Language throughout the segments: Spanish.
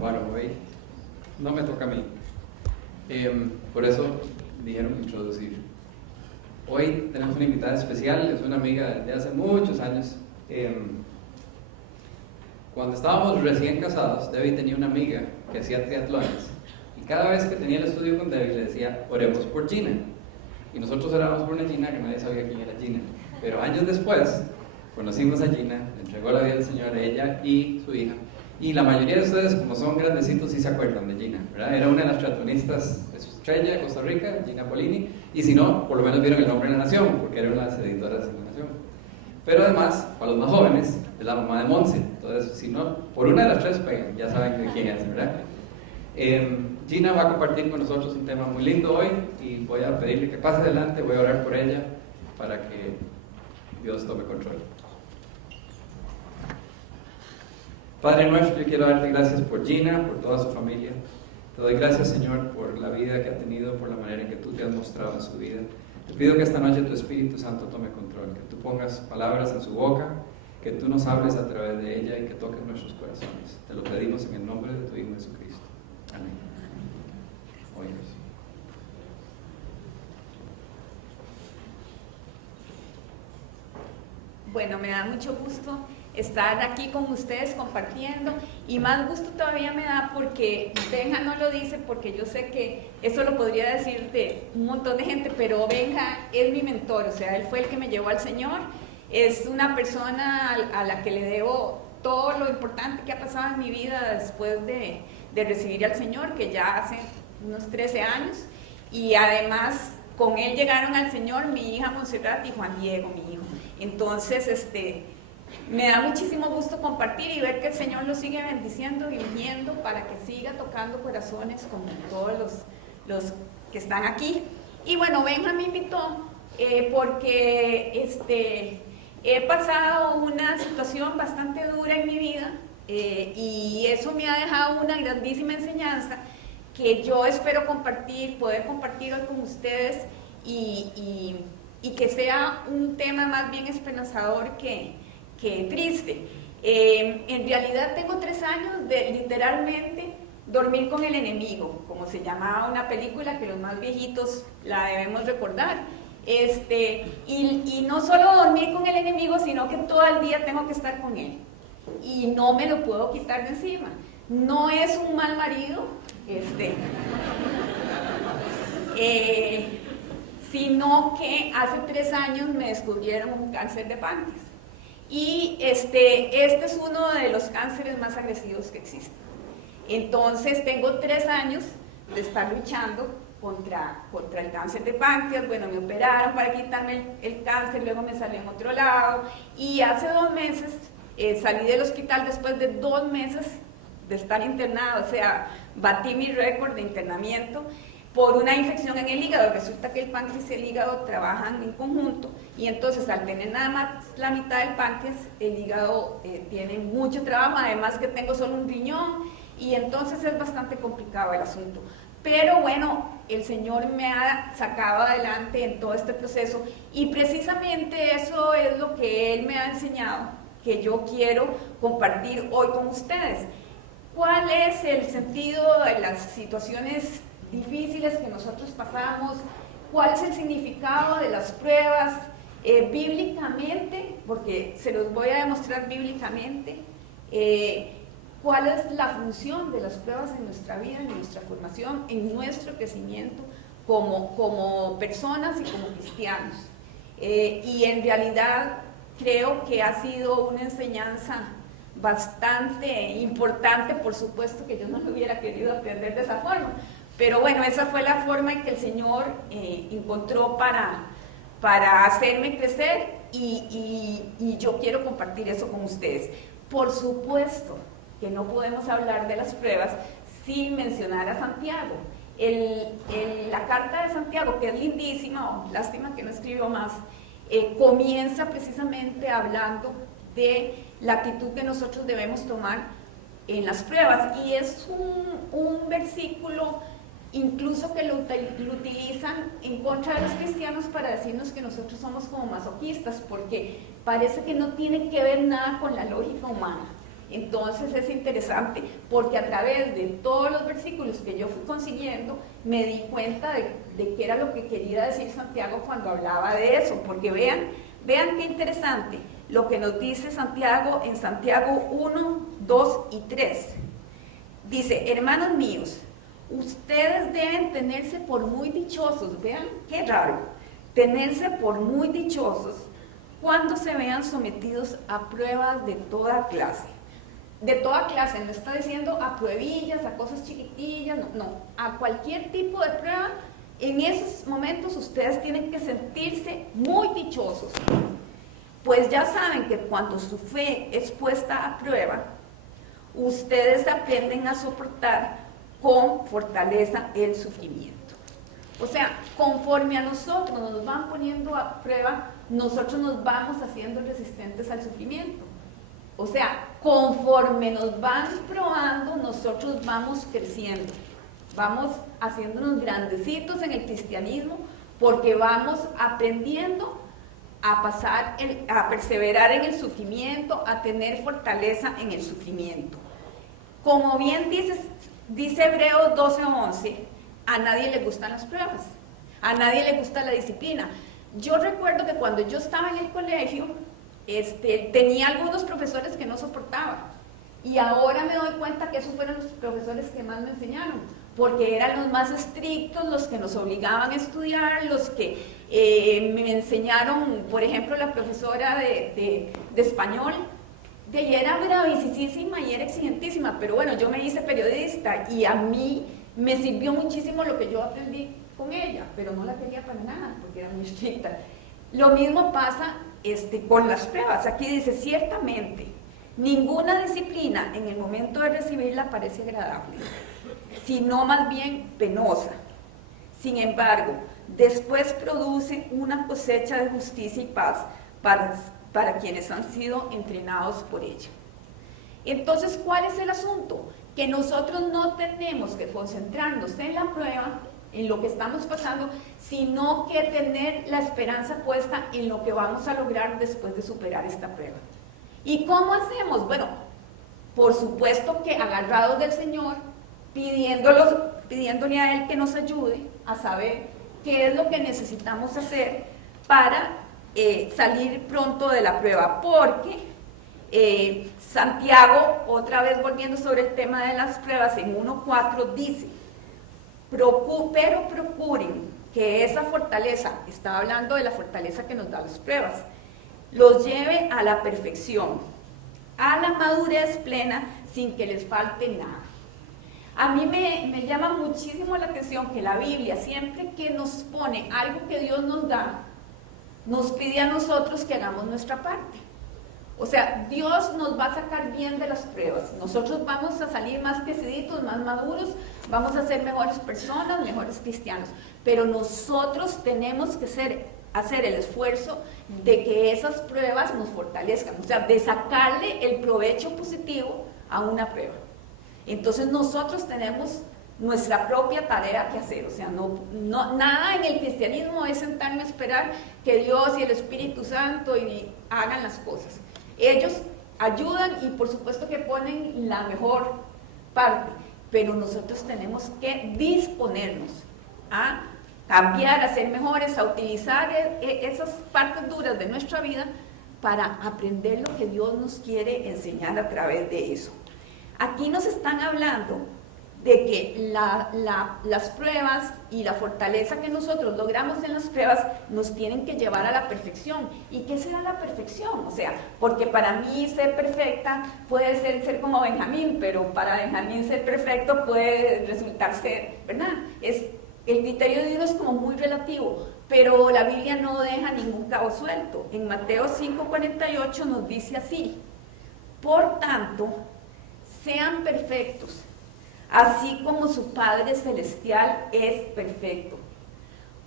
Bueno, hoy no me toca a mí. Por eso dijeron introducir. Hoy tenemos una invitada especial, es una amiga de hace muchos años. Cuando estábamos recién casados, Debbie tenía una amiga que hacía triatlones. Y cada vez que tenía el estudio con Debbie le decía, oremos por Gina. Y nosotros orábamos por una Gina que nadie sabía quién era Gina. Pero años después, conocimos a Gina, le entregó la vida al Señor, ella y su hija. Y la mayoría de ustedes, como son grandecitos, sí se acuerdan de Gina, ¿verdad? Era una de las triatlonistas de su estrella de Costa Rica, Gina Polini. Y si no, por lo menos vieron el nombre de la Nación, porque era una de las editoras de la Nación. Pero además, para los más jóvenes, es la mamá de Monse. Entonces, si no, por una de las tres pegan, ya saben de quién es, ¿verdad? Gina va a compartir con nosotros un tema muy lindo hoy y voy a pedirle que pase adelante, voy a orar por ella para que Dios tome control. Padre nuestro, yo quiero darte gracias por Gina, por toda su familia. Te doy gracias, Señor, por la vida que ha tenido, por la manera en que tú te has mostrado en su vida. Te pido que esta noche tu Espíritu Santo tome control, que tú pongas palabras en su boca, que tú nos hables a través de ella y que toques nuestros corazones. Te lo pedimos en el nombre de tu Hijo Jesucristo. Amén. Oídos. Bueno, me da mucho gusto estar aquí con ustedes compartiendo y más gusto todavía me da porque Benja no lo dice, porque yo sé que eso lo podría decir de un montón de gente, pero Benja es mi mentor, o sea, él fue el que me llevó al Señor, es una persona a la que le debo todo lo importante que ha pasado en mi vida después de recibir al Señor, que ya hace unos 13 años, y además con él llegaron al Señor mi hija Montserrat y Juan Diego, mi hijo. Entonces, me da muchísimo gusto compartir y ver que el Señor lo sigue bendiciendo y uniendo para que siga tocando corazones como todos los que están aquí. Y bueno, Benja me invitó porque he pasado una situación bastante dura en mi vida y eso me ha dejado una grandísima enseñanza que yo espero poder compartir hoy con ustedes y que sea un tema más bien esperanzador que triste. En realidad tengo 3 años de literalmente dormir con el enemigo, como se llamaba una película que los más viejitos la debemos recordar. Y no solo dormir con el enemigo, sino que todo el día tengo que estar con él. Y no me lo puedo quitar de encima. No es un mal marido, sino que hace 3 años me descubrieron un cáncer de páncreas. Y este es uno de los cánceres más agresivos que existen. Entonces tengo 3 años de estar luchando contra el cáncer de páncreas. Bueno, me operaron para quitarme el cáncer, luego me salió en otro lado. Y hace 2 meses salí del hospital después de 2 meses de estar internada, o sea, batí mi récord de internamiento por una infección en el hígado. Resulta que el páncreas y el hígado trabajan en conjunto y entonces al tener nada más la mitad del páncreas, el hígado tiene mucho trabajo, además que tengo solo un riñón y entonces es bastante complicado el asunto. Pero bueno, el Señor me ha sacado adelante en todo este proceso y precisamente eso es lo que Él me ha enseñado, que yo quiero compartir hoy con ustedes. ¿Cuál es el sentido de las situaciones difíciles que nosotros pasamos? ¿Cuál es el significado de las pruebas bíblicamente? Porque se los voy a demostrar bíblicamente. ¿Cuál es la función de las pruebas en nuestra vida, en nuestra formación, en nuestro crecimiento como personas y como cristianos? Y en realidad creo que ha sido una enseñanza bastante importante. Por supuesto que yo no lo hubiera querido aprender de esa forma, pero bueno, esa fue la forma en que el Señor encontró para hacerme crecer y yo quiero compartir eso con ustedes. Por supuesto que no podemos hablar de las pruebas sin mencionar a Santiago. La carta de Santiago, que es lindísima, lástima que no escribió más, comienza precisamente hablando de la actitud que nosotros debemos tomar en las pruebas, y es un versículo incluso que lo utilizan en contra de los cristianos para decirnos que nosotros somos como masoquistas, porque parece que no tiene que ver nada con la lógica humana. Entonces es interesante porque a través de todos los versículos que yo fui consiguiendo me di cuenta de qué era lo que quería decir Santiago cuando hablaba de eso, porque vean qué interesante lo que nos dice Santiago en Santiago 1, 2 y 3. Dice, hermanos míos, ustedes deben tenerse por muy dichosos, vean qué raro, tenerse por muy dichosos cuando se vean sometidos a pruebas de toda clase. De toda clase, no está diciendo a pruebillas, a cosas chiquitillas, no, a cualquier tipo de prueba. En esos momentos ustedes tienen que sentirse muy dichosos, pues ya saben que cuando su fe es puesta a prueba, ustedes aprenden a soportar con fortaleza el sufrimiento. O sea, conforme a nosotros nos van poniendo a prueba, nosotros nos vamos haciendo resistentes al sufrimiento. O sea, conforme nos van probando, nosotros vamos creciendo, vamos haciéndonos grandecitos en el cristianismo, porque vamos aprendiendo a perseverar en el sufrimiento, a tener fortaleza en el sufrimiento. Como bien dice Hebreos 12:11, a nadie le gustan las pruebas, a nadie le gusta la disciplina. Yo recuerdo que cuando yo estaba en el colegio, tenía algunos profesores que no soportaba, y ahora me doy cuenta que esos fueron los profesores que más me enseñaron, porque eran los más estrictos, los que nos obligaban a estudiar, los que me enseñaron, por ejemplo, la profesora de español, de ella era bravísima y era exigentísima, pero bueno, yo me hice periodista y a mí me sirvió muchísimo lo que yo aprendí con ella, pero no la quería para nada, porque era muy estricta. Lo mismo pasa con las pruebas. Aquí dice, ciertamente, ninguna disciplina en el momento de recibirla parece agradable, sino más bien penosa. Sin embargo, después produce una cosecha de justicia y paz para quienes han sido entrenados por ella. Entonces, ¿cuál es el asunto? Que nosotros no tenemos que concentrarnos en la prueba, en lo que estamos pasando, sino que tener la esperanza puesta en lo que vamos a lograr después de superar esta prueba. ¿Y cómo hacemos? Bueno, por supuesto que agarrados del Señor, pidiéndole a Él que nos ayude a saber qué es lo que necesitamos hacer para salir pronto de la prueba, porque Santiago, otra vez volviendo sobre el tema de las pruebas, en 1:4 dice, pero procuren que esa fortaleza, está hablando de la fortaleza que nos da las pruebas, los lleve a la perfección, a la madurez plena, sin que les falte nada. A mí me llama muchísimo la atención que la Biblia, siempre que nos pone algo que Dios nos da, nos pide a nosotros que hagamos nuestra parte. O sea, Dios nos va a sacar bien de las pruebas. Nosotros vamos a salir más creciditos, más maduros, vamos a ser mejores personas, mejores cristianos. Pero nosotros tenemos que hacer el esfuerzo de que esas pruebas nos fortalezcan. O sea, de sacarle el provecho positivo a una prueba. Entonces nosotros tenemos nuestra propia tarea que hacer. O sea, nada en el cristianismo es sentarme a esperar que Dios y el Espíritu Santo hagan las cosas. Ellos ayudan y por supuesto que ponen la mejor parte, pero nosotros tenemos que disponernos a cambiar, a ser mejores, a utilizar esas partes duras de nuestra vida para aprender lo que Dios nos quiere enseñar a través de eso. Aquí nos están hablando de que las pruebas y la fortaleza que nosotros logramos en las pruebas nos tienen que llevar a la perfección. ¿Y qué será la perfección? O sea, porque para mí ser perfecta puede ser como Benjamín, pero para Benjamín ser perfecto puede resultar ser, ¿verdad? El criterio de Dios es como muy relativo, pero la Biblia no deja ningún cabo suelto. En Mateo 5:48 nos dice así, por tanto, sean perfectos, así como su Padre Celestial es perfecto.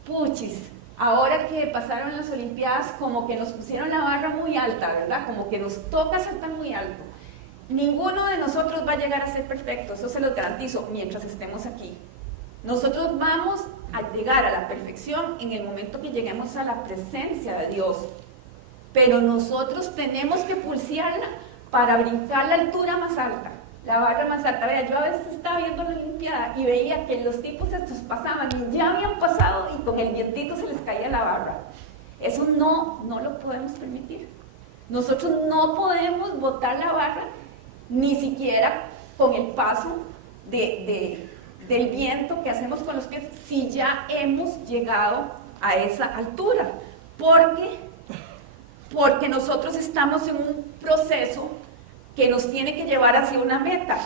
Puchis, ahora que pasaron las Olimpiadas, como que nos pusieron la barra muy alta, ¿verdad? Como que nos toca saltar muy alto. Ninguno de nosotros va a llegar a ser perfecto, eso se los garantizo, mientras estemos aquí. Nosotros vamos a llegar a la perfección en el momento que lleguemos a la presencia de Dios. Pero nosotros tenemos que pulsearla para brincar la altura más alta, la barra más alta. Vea, yo a veces estaba viendo la Olimpiada y veía que los tipos estos pasaban y ya habían pasado y con el vientito se les caía la barra. Eso no lo podemos permitir. Nosotros no podemos botar la barra ni siquiera con el paso del viento que hacemos con los pies si ya hemos llegado a esa altura. Porque nosotros estamos en un proceso que nos tiene que llevar hacia una meta.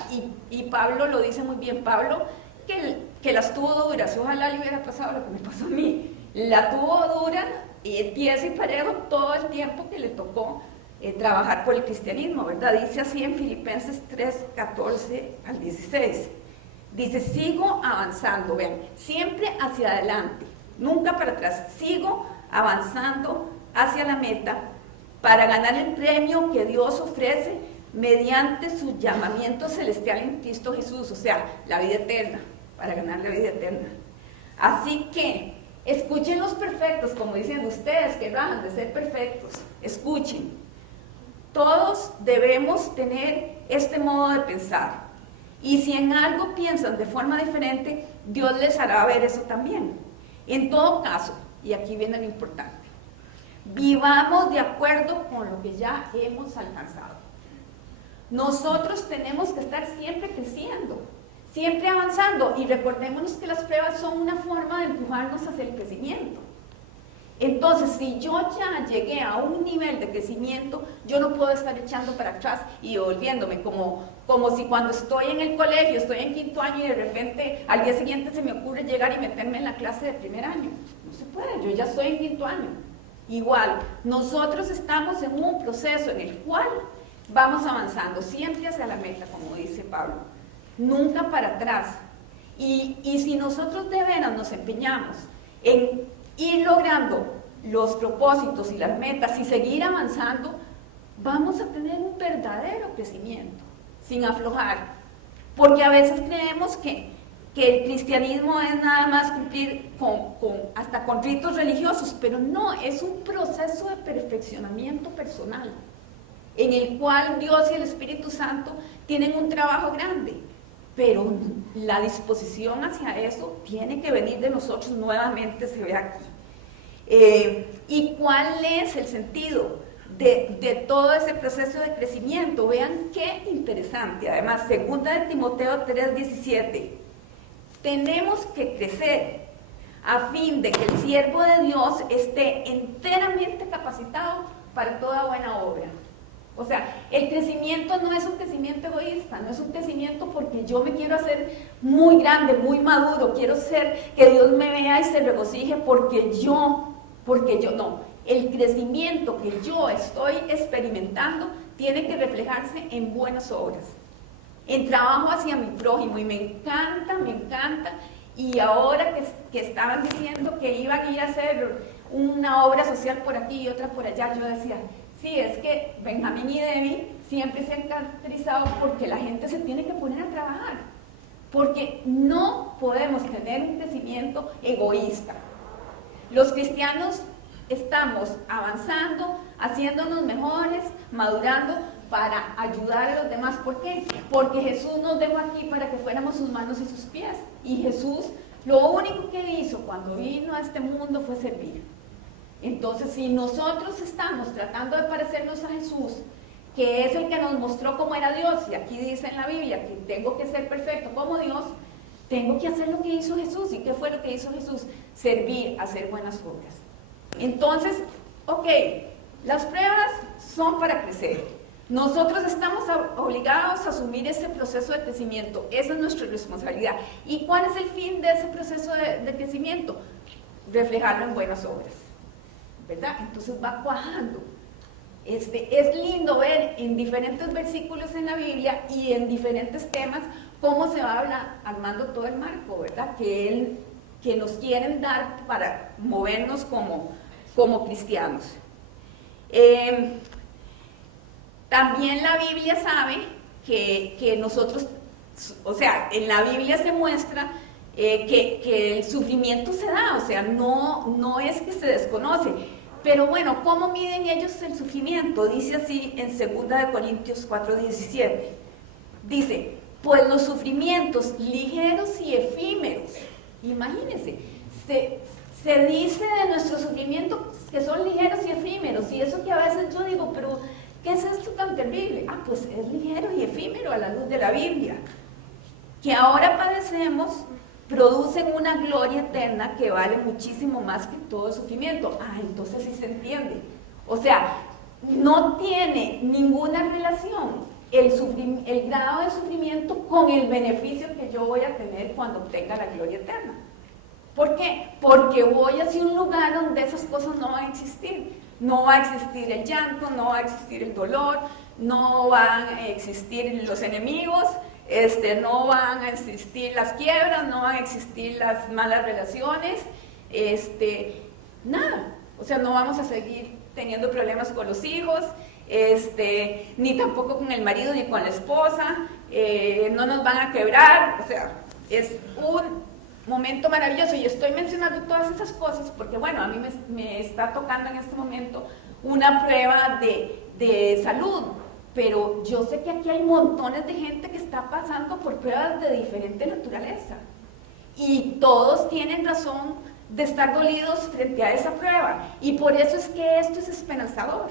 Y Pablo lo dice muy bien. Pablo, que las tuvo duras. Ojalá le hubiera pasado lo que me pasó a mí. La tuvo dura, tiesa y parejo todo el tiempo que le tocó trabajar por el cristianismo, ¿verdad? Dice así en Filipenses 3, 14 al 16. Dice, sigo avanzando, vean, siempre hacia adelante, nunca para atrás. Sigo avanzando hacia la meta para ganar el premio que Dios ofrece mediante su llamamiento celestial en Cristo Jesús, o sea, la vida eterna, para ganar la vida eterna. Así que, escuchen los perfectos, como dicen ustedes, que rajan de ser perfectos, escuchen. Todos debemos tener este modo de pensar. Y si en algo piensan de forma diferente, Dios les hará ver eso también. En todo caso, y aquí viene lo importante, vivamos de acuerdo con lo que ya hemos alcanzado. Nosotros tenemos que estar siempre creciendo, siempre avanzando, y recordémonos que las pruebas son una forma de empujarnos hacia el crecimiento. Entonces, si yo ya llegué a un nivel de crecimiento, yo no puedo estar echando para atrás y volviéndome como si cuando estoy en el colegio, estoy en 5º año y de repente al día siguiente se me ocurre llegar y meterme en la clase de 1er año. No se puede, yo ya estoy en 5º año. Igual, nosotros estamos en un proceso en el cual vamos avanzando siempre hacia la meta, como dice Pablo, nunca para atrás. Y si nosotros de veras nos empeñamos en ir logrando los propósitos y las metas y seguir avanzando, vamos a tener un verdadero crecimiento, sin aflojar. Porque a veces creemos que el cristianismo es nada más cumplir hasta con ritos religiosos, pero no, es un proceso de perfeccionamiento personal, en el cual Dios y el Espíritu Santo tienen un trabajo grande. Pero la disposición hacia eso tiene que venir de nosotros nuevamente, se ve aquí. ¿Y cuál es el sentido de todo ese proceso de crecimiento? Vean qué interesante. Además, 2 de Timoteo 3:17. Tenemos que crecer a fin de que el siervo de Dios esté enteramente capacitado para toda buena obra. O sea, el crecimiento no es un crecimiento egoísta, no es un crecimiento porque yo me quiero hacer muy grande, muy maduro, quiero ser, que Dios me vea y se regocije porque yo no. El crecimiento que yo estoy experimentando tiene que reflejarse en buenas obras, en trabajo hacia mi prójimo, y me encanta, y ahora que estaban diciendo que iban a ir a hacer una obra social por aquí y otra por allá, yo decía, sí, es que Benjamín y Debbie siempre se han caracterizado porque la gente se tiene que poner a trabajar, porque no podemos tener un crecimiento egoísta. Los cristianos estamos avanzando, haciéndonos mejores, madurando para ayudar a los demás. ¿Por qué? Porque Jesús nos dejó aquí para que fuéramos sus manos y sus pies. Y Jesús, lo único que hizo cuando vino a este mundo fue servir. Entonces, si nosotros estamos tratando de parecernos a Jesús, que es el que nos mostró cómo era Dios, y aquí dice en la Biblia que tengo que ser perfecto como Dios, tengo que hacer lo que hizo Jesús. ¿Y qué fue lo que hizo Jesús? Servir, hacer buenas obras. Entonces, ok, las pruebas son para crecer. Nosotros estamos obligados a asumir ese proceso de crecimiento. Esa es nuestra responsabilidad. ¿Y cuál es el fin de ese proceso de crecimiento? Reflejarlo en buenas obras, ¿verdad? Entonces va cuajando. Es lindo ver en diferentes versículos en la Biblia y en diferentes temas cómo se va armando todo el marco, ¿verdad? Que nos quieren dar para movernos como cristianos. También la Biblia sabe que nosotros, o sea, en la Biblia se muestra que el sufrimiento se da, o sea, no es que se desconoce, Pero bueno, ¿cómo miden ellos el sufrimiento? Dice así en 2 Corintios 4:17. Dice, pues los sufrimientos ligeros y efímeros, imagínense, se dice de nuestro sufrimiento que son ligeros y efímeros, y eso que a veces yo digo, pero ¿qué es esto tan terrible? Ah, pues es ligero y efímero a la luz de la Biblia. Que ahora padecemos, producen una gloria eterna que vale muchísimo más que todo sufrimiento. Ah, entonces sí se entiende. O sea, no tiene ninguna relación el grado de sufrimiento con el beneficio que yo voy a tener cuando obtenga la gloria eterna. ¿Por qué? Porque voy hacia un lugar donde esas cosas no van a existir. No va a existir el llanto, no va a existir el dolor, no van a existir los enemigos, no van a existir las quiebras, no van a existir las malas relaciones, nada. O sea, no vamos a seguir teniendo problemas con los hijos, ni tampoco con el marido ni con la esposa, no nos van a quebrar. O sea, es un momento maravilloso. Y estoy mencionando todas esas cosas porque, bueno, a mí me está tocando en este momento una prueba de salud, pero yo sé que aquí hay montones de gente que está pasando por pruebas de diferente naturaleza y todos tienen razón de estar dolidos frente a esa prueba, y por eso es que esto es esperanzador,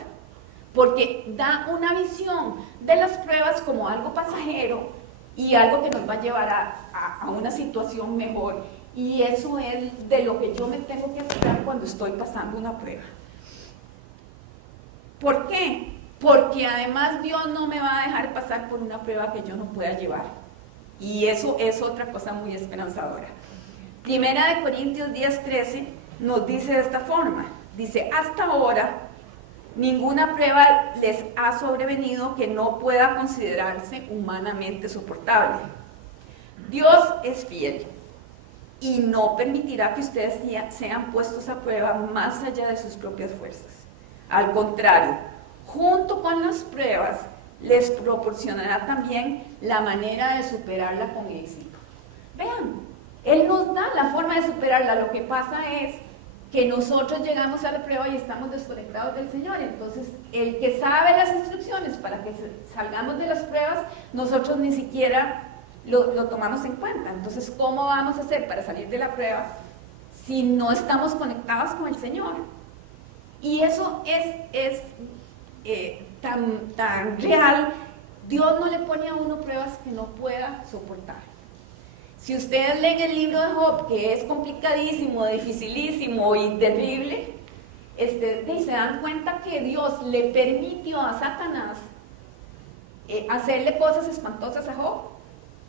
porque da una visión de las pruebas como algo pasajero y algo que nos va a llevar a una situación mejor, y eso es de lo que yo me tengo que asegurar cuando estoy pasando una prueba. ¿Por qué? Porque además Dios no me va a dejar pasar por una prueba que yo no pueda llevar, y eso es otra cosa muy esperanzadora. 1 Corintios 10:13 nos dice de esta forma, dice, hasta ahora ninguna prueba les ha sobrevenido que no pueda considerarse humanamente soportable. Dios es fiel y no permitirá que ustedes sean puestos a prueba más allá de sus propias fuerzas. Al contrario, junto con las pruebas, les proporcionará también la manera de superarla con éxito. Vean, Él nos da la forma de superarla. Lo que pasa es que nosotros llegamos a la prueba y estamos desconectados del Señor. Entonces, el que sabe las instrucciones para que salgamos de las pruebas, nosotros ni siquiera lo tomamos en cuenta. Entonces, ¿cómo vamos a hacer para salir de la prueba si no estamos conectados con el Señor? Y eso es tan real. Dios no le pone a uno pruebas que no pueda soportar. Si ustedes leen el libro de Job, que es complicadísimo, dificilísimo y terrible, se dan cuenta que Dios le permitió a Satanás hacerle cosas espantosas a Job,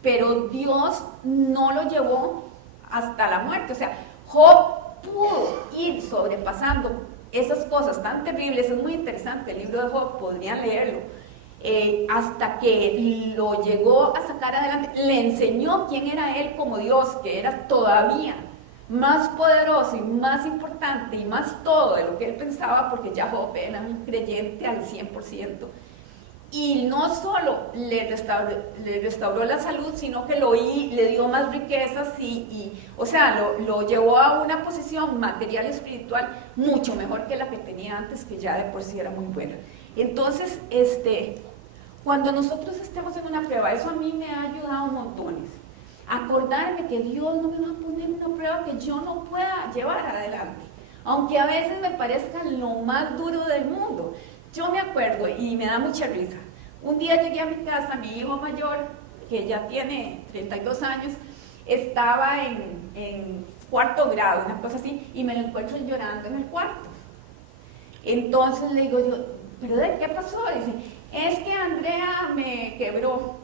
pero Dios no lo llevó hasta la muerte. O sea, Job pudo ir sobrepasando esas cosas tan terribles. Es muy interesante el libro de Job, podrían leerlo, hasta que lo llegó a sacar adelante. Le enseñó quién era él como Dios, que era todavía más poderoso y más importante y más todo de lo que él pensaba, porque ya Job era un creyente al 100%. Y no solo le restauró la salud, sino que le dio más riquezas o sea, lo llevó a una posición material y espiritual mucho mejor que la que tenía antes, que ya de por sí era muy buena. Entonces, cuando nosotros estemos en una prueba, eso a mí me ha ayudado montones. Acordarme que Dios no me va a poner una prueba que yo no pueda llevar adelante, aunque a veces me parezca lo más duro del mundo. Yo me acuerdo, y me da mucha risa, un día llegué a mi casa, mi hijo mayor, que ya tiene 32 años, estaba en cuarto grado, una cosa así, y me lo encuentro llorando en el cuarto. Entonces le digo yo, ¿pero de qué pasó? Dice, es que Andrea me quebró.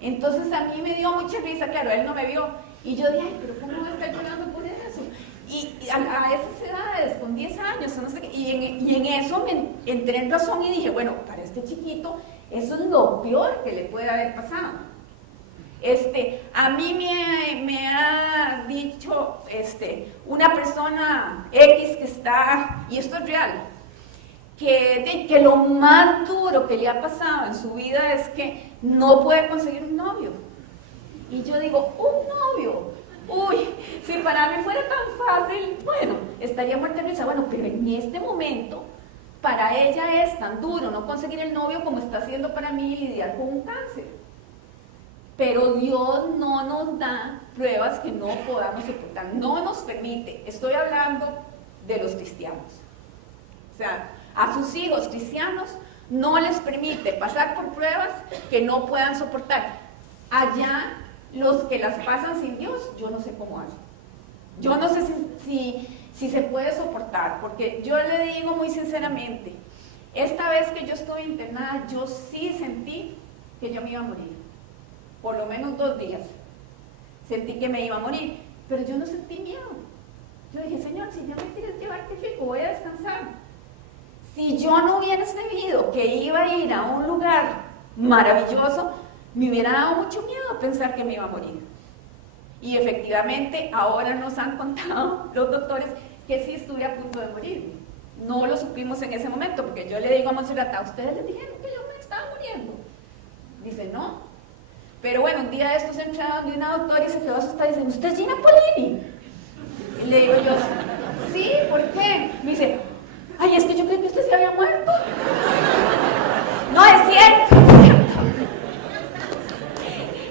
Entonces a mí me dio mucha risa, claro, él no me vio, y yo dije, ay, pero ¿cómo va a estar llorando por eso? Y a esas edades, con 10 años, no sé qué, y en eso me entré en razón y dije, bueno, para este chiquito, eso es lo peor que le puede haber pasado. A mí me ha dicho una persona X que está, y esto es real, que lo más duro que le ha pasado en su vida es que no puede conseguir un novio. Y yo digo, un novio, uy, si para mí fuera tan fácil, bueno, estaría muerta de risa. Bueno, pero en este momento, para ella es tan duro no conseguir el novio como está haciendo para mí lidiar con un cáncer. Pero Dios no nos da pruebas que no podamos soportar, no nos permite. Estoy hablando de los cristianos. O sea, a sus hijos cristianos no les permite pasar por pruebas que no puedan soportar. Allá, los que las pasan sin Dios, yo no sé cómo hacen. Yo no sé si se puede soportar, porque yo le digo muy sinceramente, esta vez que yo estuve internada, yo sí sentí que yo me iba a morir. Por lo menos 2 días. Sentí que me iba a morir, pero yo no sentí miedo. Yo dije, Señor, si ya me quieres llevar, qué rico, voy a descansar. Si yo no hubiera sabido que iba a ir a un lugar maravilloso, me hubiera dado mucho miedo pensar que me iba a morir. Y efectivamente, ahora nos han contado los doctores que sí estuve a punto de morirme. No lo supimos en ese momento, porque yo le digo a Monserrat, ¿a ustedes les dijeron que yo me estaba muriendo? Dice, no. Pero bueno, un día de estos entraron de una doctora y se quedó asustada y dice, ¿usted es Gina Polini? Y le digo yo, sí, ¿por qué? Me dice, ay, es que yo creí que usted se había muerto. No, es cierto, es cierto.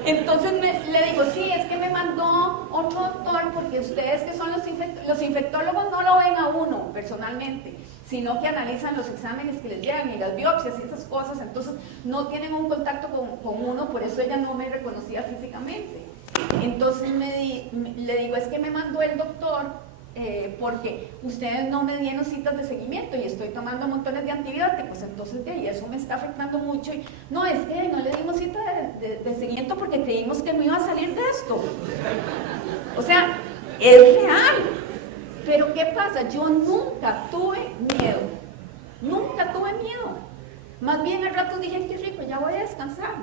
Entonces le digo, sí, es que me mandó otro doctor porque ustedes que son los infectólogos no lo ven a uno personalmente, sino que analizan los exámenes que les llegan y las biopsias y esas cosas, entonces no tienen un contacto con uno, por eso ella no me reconocía físicamente. Entonces le digo, es que me mandó el doctor porque ustedes no me dieron citas de seguimiento y estoy tomando montones de antibióticos, entonces de ahí eso me está afectando mucho. Y, no, es que no le dimos cita de seguimiento porque creímos que no iba a salir de esto. O sea, es real. Pero ¿qué pasa? Yo nunca tuve miedo. Nunca tuve miedo. Más bien al rato dije, qué rico, ya voy a descansar.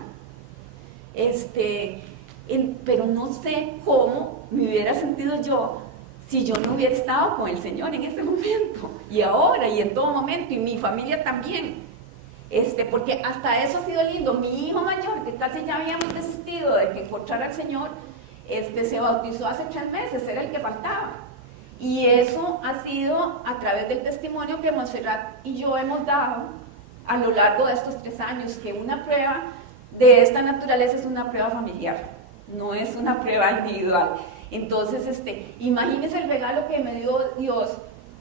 Pero no sé cómo me hubiera sentido yo si yo no hubiera estado con el Señor en ese momento, y ahora, y en todo momento, y mi familia también, porque hasta eso ha sido lindo. Mi hijo mayor, que casi ya habíamos desistido de que encontrara al Señor, se bautizó hace 3 meses, era el que faltaba, y eso ha sido a través del testimonio que Monserrat y yo hemos dado a lo largo de estos 3 años, que una prueba de esta naturaleza es una prueba familiar, no es una prueba individual. Entonces, imagínense el regalo que me dio Dios,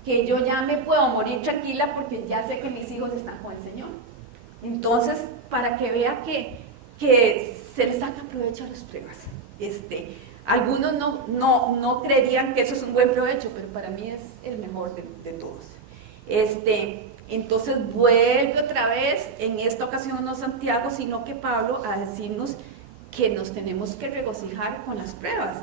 que yo ya me puedo morir tranquila porque ya sé que mis hijos están con el Señor. Entonces, para que vea que se les saca provecho a las pruebas. Algunos no creerían que eso es un buen provecho, pero para mí es el mejor de todos. Entonces vuelve otra vez, en esta ocasión no Santiago, sino que Pablo, a decirnos que nos tenemos que regocijar con las pruebas.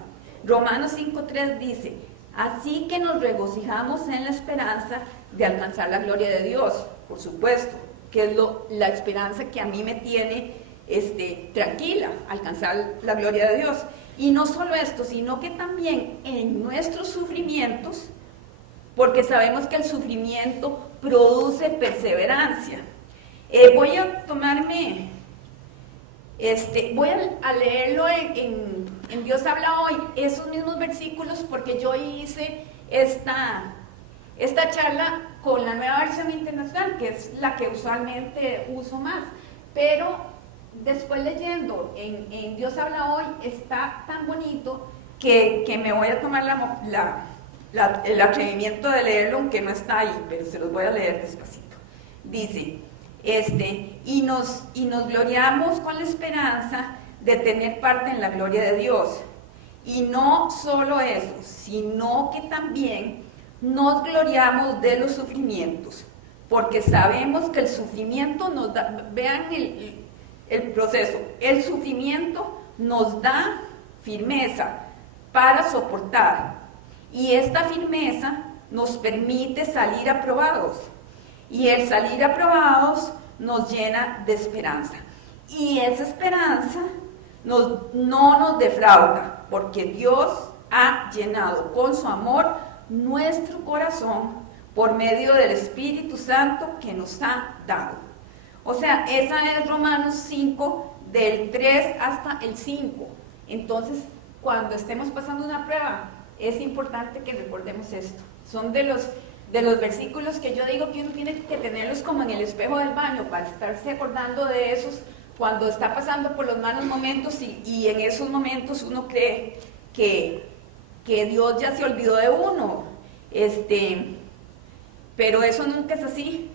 Romanos 5:3 dice, así que nos regocijamos en la esperanza de alcanzar la gloria de Dios, por supuesto, que es la esperanza que a mí me tiene tranquila, alcanzar la gloria de Dios. Y no solo esto, sino que también en nuestros sufrimientos, porque sabemos que el sufrimiento produce perseverancia. Voy a tomarme, voy a leerlo en Dios habla hoy, esos mismos versículos, porque yo hice esta charla con la Nueva Versión Internacional, que es la que usualmente uso más, pero después leyendo en Dios habla hoy, está tan bonito que me voy a tomar el atrevimiento de leerlo, aunque no está ahí, pero se los voy a leer despacito. Dice, y nos gloriamos con la esperanza de tener parte en la gloria de Dios. Y no solo eso, sino que también nos gloriamos de los sufrimientos, porque sabemos que el sufrimiento nos da, vean el proceso, el sufrimiento nos da firmeza para soportar, y esta firmeza nos permite salir aprobados, y el salir aprobados nos llena de esperanza, y esa esperanza no nos defrauda, porque Dios ha llenado con su amor nuestro corazón por medio del Espíritu Santo que nos ha dado. O sea, esa es Romanos 5, del 3 hasta el 5. Entonces, cuando estemos pasando una prueba, es importante que recordemos esto. Son de los versículos que yo digo que uno tiene que tenerlos como en el espejo del baño para estarse acordando de esos cuando está pasando por los malos momentos y en esos momentos uno cree que Dios ya se olvidó de uno. Pero eso nunca es así.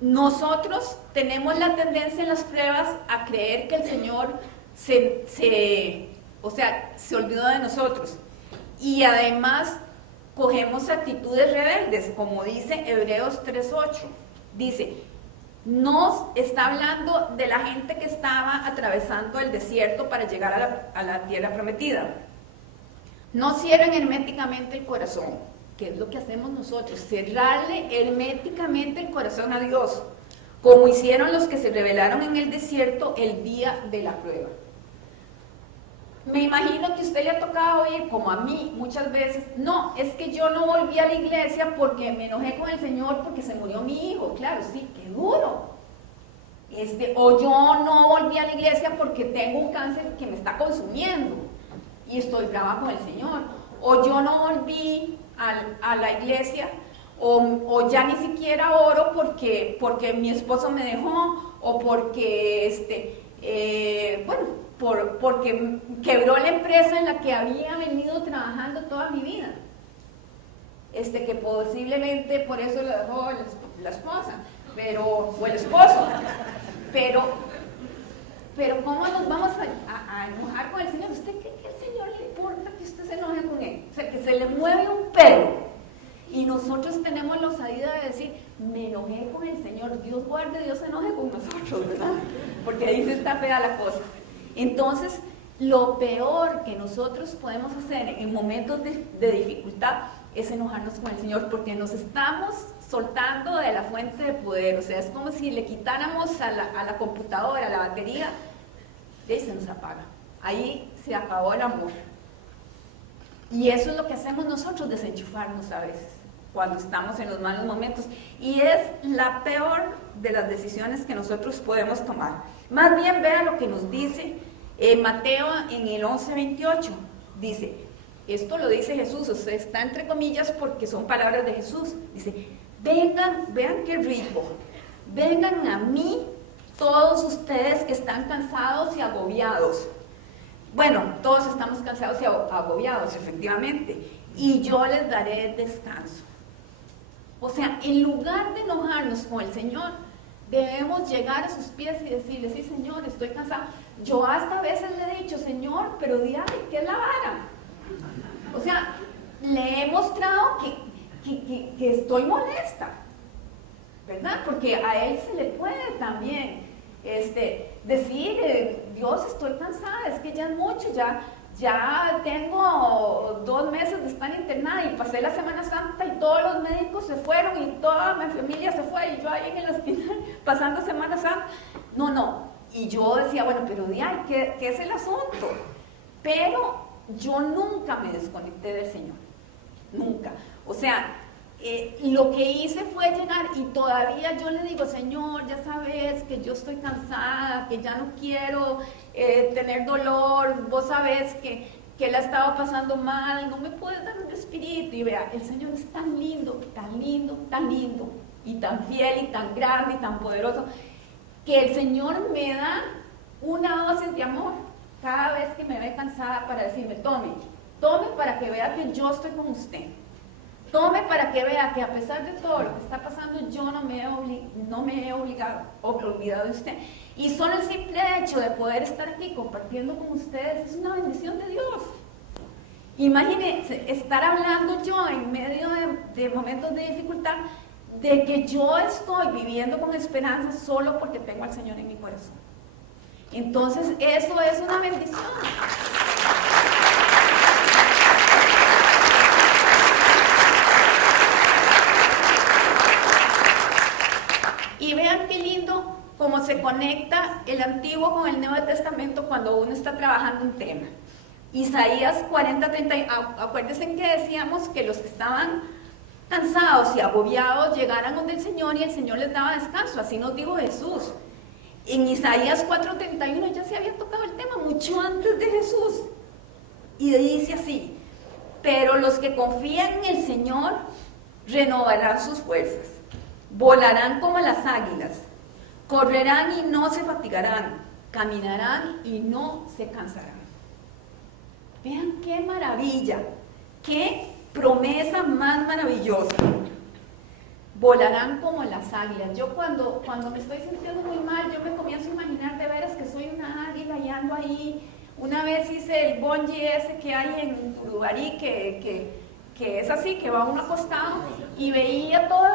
Nosotros tenemos la tendencia en las pruebas a creer que el Señor se olvidó de nosotros. Y además cogemos actitudes rebeldes, como dice Hebreos 3:8. Dice, nos está hablando de la gente que estaba atravesando el desierto para llegar a la tierra prometida. No cierren herméticamente el corazón, que es lo que hacemos nosotros, cerrarle herméticamente el corazón a Dios, como hicieron los que se rebelaron en el desierto el día de la prueba. Me imagino que a usted le ha tocado oír, como a mí muchas veces, no, es que yo no volví a la iglesia porque me enojé con el Señor porque se murió mi hijo. Claro, sí, qué duro. O yo no volví a la iglesia porque tengo un cáncer que me está consumiendo y estoy brava con el Señor. O yo no volví a la iglesia o ya ni siquiera oro porque mi esposo me dejó o porque, porque quebró la empresa en la que había venido trabajando toda mi vida. Que posiblemente por eso lo dejó la esposa, o el esposo. Pero ¿cómo nos vamos a enojar con el Señor? ¿Usted cree que al Señor le importa que usted se enoje con Él? O sea, que se le mueve un pelo. Y nosotros tenemos la osadía de decir, me enojé con el Señor. Dios guarde, Dios se enoje con nosotros, ¿verdad? Porque ahí se está fea la cosa. Entonces, lo peor que nosotros podemos hacer en momentos de dificultad es enojarnos con el Señor, porque nos estamos soltando de la fuente de poder. O sea, es como si le quitáramos a la computadora, a la batería, y se nos apaga. Ahí se acabó el amor. Y eso es lo que hacemos nosotros, desenchufarnos a veces, cuando estamos en los malos momentos. Y es la peor de las decisiones que nosotros podemos tomar. Más bien, vea lo que nos dice Mateo en el 11:28. Dice, esto lo dice Jesús, o sea, está entre comillas porque son palabras de Jesús. Dice, vengan, vean qué rico, vengan a mí todos ustedes que están cansados y agobiados. Bueno, todos estamos cansados y agobiados, efectivamente, y yo les daré descanso. O sea, en lugar de enojarnos con el Señor, debemos llegar a sus pies y decirle, sí, Señor, estoy cansado. Yo hasta a veces le he dicho, Señor, pero dígame, ¿qué es la vara? O sea, le he mostrado que estoy molesta, ¿verdad? Porque a Él se le puede también decir, Dios, estoy cansada, es que ya es mucho, ya tengo 2 meses de estar internada y pasé la Semana Santa y todos los médicos se fueron y toda mi familia se fue y yo ahí en el hospital pasando Semana Santa. No. Y yo decía, bueno, pero ¿qué es el asunto? Pero yo nunca me desconecté del Señor, nunca. O sea, lo que hice fue llegar y todavía yo le digo, Señor, ya sabes que yo estoy cansada, que ya no quiero tener dolor, vos sabes que la estaba pasando mal, no me puedes dar un respirito. Y vea, el Señor es tan lindo, tan lindo, tan lindo, y tan fiel, y tan grande, y tan poderoso, que el Señor me da una dosis de amor cada vez que me ve cansada para decirme, tome para que vea que yo estoy con usted. Tome para que vea que a pesar de todo lo que está pasando, yo no me he olvidado de usted. Y solo el simple hecho de poder estar aquí compartiendo con ustedes es una bendición de Dios. Imagínense estar hablando yo en medio de momentos de dificultad, de que yo estoy viviendo con esperanza solo porque tengo al Señor en mi corazón. Entonces, eso es una bendición. Y vean qué lindo cómo se conecta el Antiguo con el Nuevo Testamento cuando uno está trabajando un tema. Isaías 40:30, acuérdense que decíamos que los que estaban cansados y agobiados llegaran donde el Señor y el Señor les daba descanso, así nos dijo Jesús. En Isaías 4:31 ya se había tocado el tema mucho antes de Jesús. Y dice así: pero los que confían en el Señor renovarán sus fuerzas, volarán como las águilas, correrán y no se fatigarán, caminarán y no se cansarán. Vean qué maravilla, qué promesa más maravillosa. Volarán como las águilas. Yo cuando me estoy sintiendo muy mal, yo me comienzo a imaginar de veras que soy una águila y ando ahí. Una vez hice el bungee ese que hay en Uruguarí, que es así, que va uno acostado, y veía todo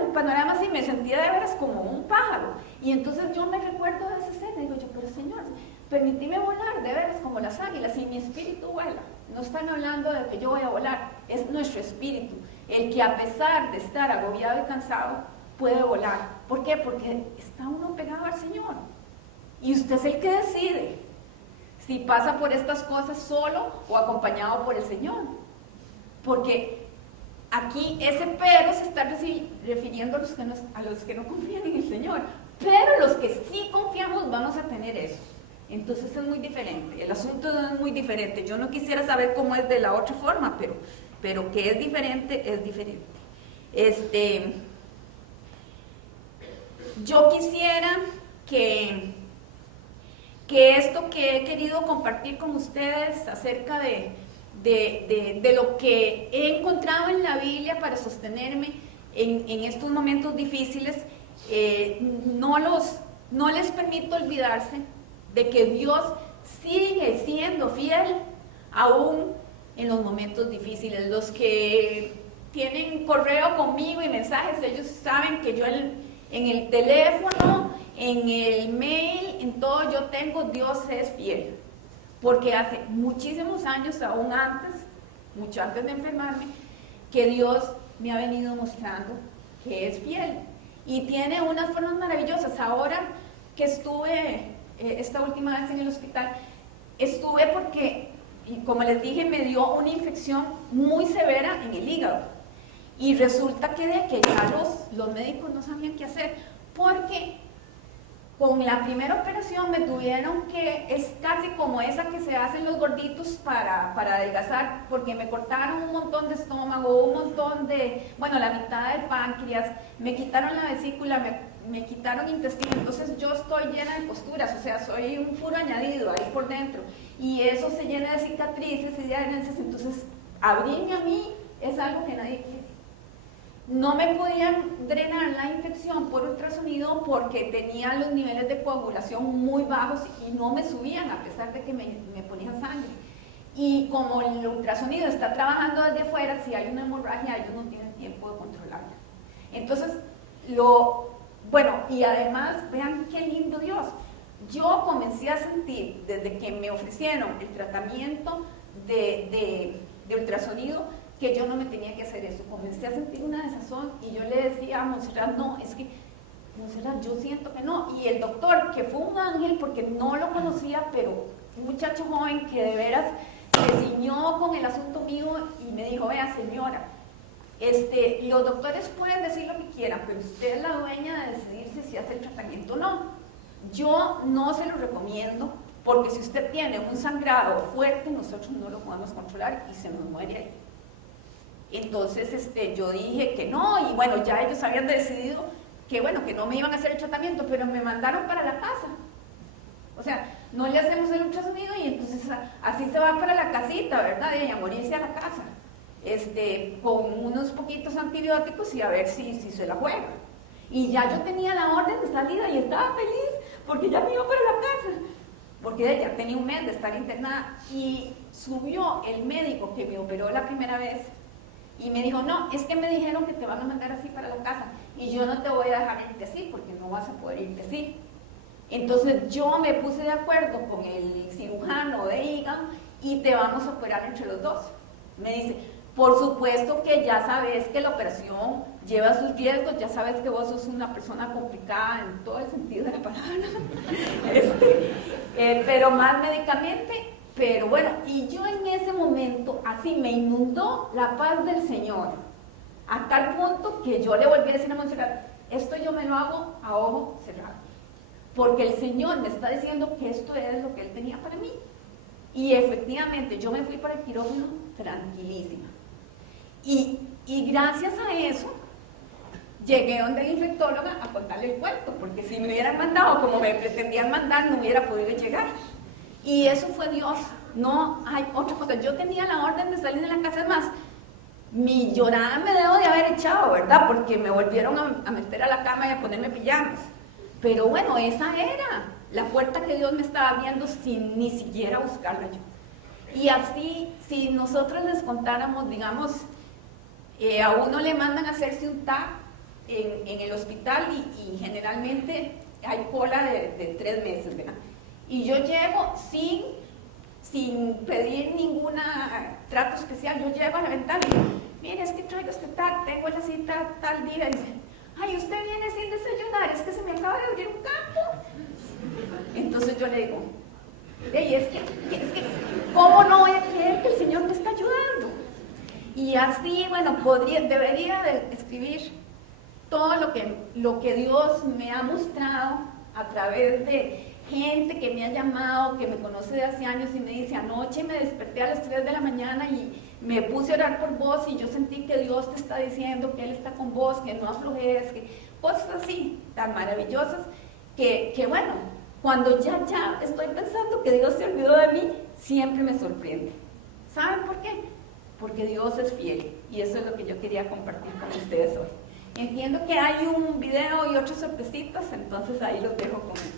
el panorama así, me sentía de veras como un pájaro. Y entonces yo me recuerdo de esa escena, digo yo, pero Señor, permíteme volar de veras como las águilas, y mi espíritu vuela. No están hablando de que yo voy a volar, es nuestro espíritu, el que a pesar de estar agobiado y cansado, puede volar. ¿Por qué? Porque está uno pegado al Señor, y usted es el que decide si pasa por estas cosas solo o acompañado por el Señor. Porque aquí ese pero se está refiriendo a los que no confían en el Señor. Pero los que sí confiamos vamos a tener eso. Entonces es muy diferente, el asunto es muy diferente. Yo no quisiera saber cómo es de la otra forma, pero que es diferente, es diferente. Yo quisiera que esto que he querido compartir con ustedes acerca de lo que he encontrado en la Biblia para sostenerme en estos momentos difíciles, no les permito olvidarse de que Dios sigue siendo fiel aún en los momentos difíciles. Los que tienen correo conmigo y mensajes, ellos saben que yo en el teléfono, en el mail, en todo yo tengo Dios es fiel. Porque hace muchísimos años, aún antes, mucho antes de enfermarme, que Dios me ha venido mostrando que es fiel. Y tiene unas formas maravillosas. Ahora que estuve, esta última vez en el hospital, estuve porque, y como les dije, me dio una infección muy severa en el hígado. Y resulta que ya los médicos no sabían qué hacer, porque con la primera operación me tuvieron que, es casi como esa que se hacen los gorditos para adelgazar, porque me cortaron un montón de estómago, un montón de, bueno, la mitad del páncreas, me quitaron la vesícula, me quitaron intestino, entonces yo estoy llena de costuras, o sea, soy un puro añadido ahí por dentro, y eso se llena de cicatrices y de adherencias, entonces abrirme a mí es algo que nadie quiere. No me podían drenar la infección por ultrasonido porque tenía los niveles de coagulación muy bajos y no me subían a pesar de que me ponían sangre. Y como el ultrasonido está trabajando desde afuera, si hay una hemorragia, ellos no tienen tiempo de controlarla. Entonces, bueno, y además, vean qué lindo Dios. Yo comencé a sentir, desde que me ofrecieron el tratamiento de ultrasonido, que yo no me tenía que hacer eso. Comencé a sentir una desazón y yo le decía a Montserrat, no, es que, Montserrat, yo siento que no. Y el doctor, que fue un ángel, porque no lo conocía, pero un muchacho joven que de veras se ciñó con el asunto mío y me dijo, vea señora, los doctores pueden decir lo que quieran, pero usted es la dueña de decidirse si hace el tratamiento o no. Yo no se lo recomiendo, porque si usted tiene un sangrado fuerte, nosotros no lo podemos controlar y se nos muere ahí. Entonces yo dije que no, y bueno, ya ellos habían decidido que bueno, que no me iban a hacer el tratamiento, pero me mandaron para la casa. O sea, no le hacemos el ultrasonido y entonces así se va para la casita, ¿verdad? Y a morirse a la casa, con unos poquitos antibióticos y a ver si se la juega. Y ya yo tenía la orden de salida y estaba feliz porque ya me iba para la casa, porque ya tenía un mes de estar internada. Y subió el médico que me operó la primera vez y me dijo, no, es que me dijeron que te van a mandar así para la casa y yo no te voy a dejar irte así porque no vas a poder irte así. Entonces yo me puse de acuerdo con el cirujano de hígado y te vamos a operar entre los dos. Me dice, por supuesto que ya sabes que la operación lleva sus riesgos, ya sabes que vos sos una persona complicada en todo el sentido de la palabra, pero más médicamente. Pero bueno, y yo en ese momento, así me inundó la paz del Señor, a tal punto que yo le volví a decir a Montserrat, esto yo me lo hago a ojo cerrado, porque el Señor me está diciendo que esto es lo que Él tenía para mí. Y efectivamente, yo me fui para el quirófano tranquilísima. Y gracias a eso, llegué donde la infectóloga a contarle el cuento, porque si me hubieran mandado como me pretendían mandar, no hubiera podido llegar. Y eso fue Dios, no hay otra cosa. Yo tenía la orden de salir de la casa, más mi llorada me debo de haber echado, ¿verdad? Porque me volvieron a meter a la cama y a ponerme pijamas. Pero bueno, esa era la puerta que Dios me estaba abriendo sin ni siquiera buscarla yo. Y así, si nosotros les contáramos, digamos, a uno le mandan a hacerse un TAC en el hospital y generalmente hay cola de 3 meses, ¿verdad? Y yo llego sin pedir ningún trato especial, yo llego a la ventana y digo, mire, es que traigo este TAC, tengo la cita tal día, y dice, ay, usted viene sin desayunar, es que se me acaba de abrir un campo. Entonces yo le digo, hey, es que, ¿cómo no voy a creer que el Señor me está ayudando? Y así, bueno, debería de escribir todo lo que Dios me ha mostrado a través de gente que me ha llamado, que me conoce de hace años y me dice, anoche me desperté a las 3 de la mañana y me puse a orar por vos y yo sentí que Dios te está diciendo que Él está con vos, que no aflojes, que cosas así tan maravillosas que bueno, cuando ya estoy pensando que Dios se olvidó de mí, siempre me sorprende. ¿Saben por qué? Porque Dios es fiel y eso es lo que yo quería compartir con ustedes hoy. Entiendo que hay un video y otras sorpresitas, entonces ahí los dejo con eso.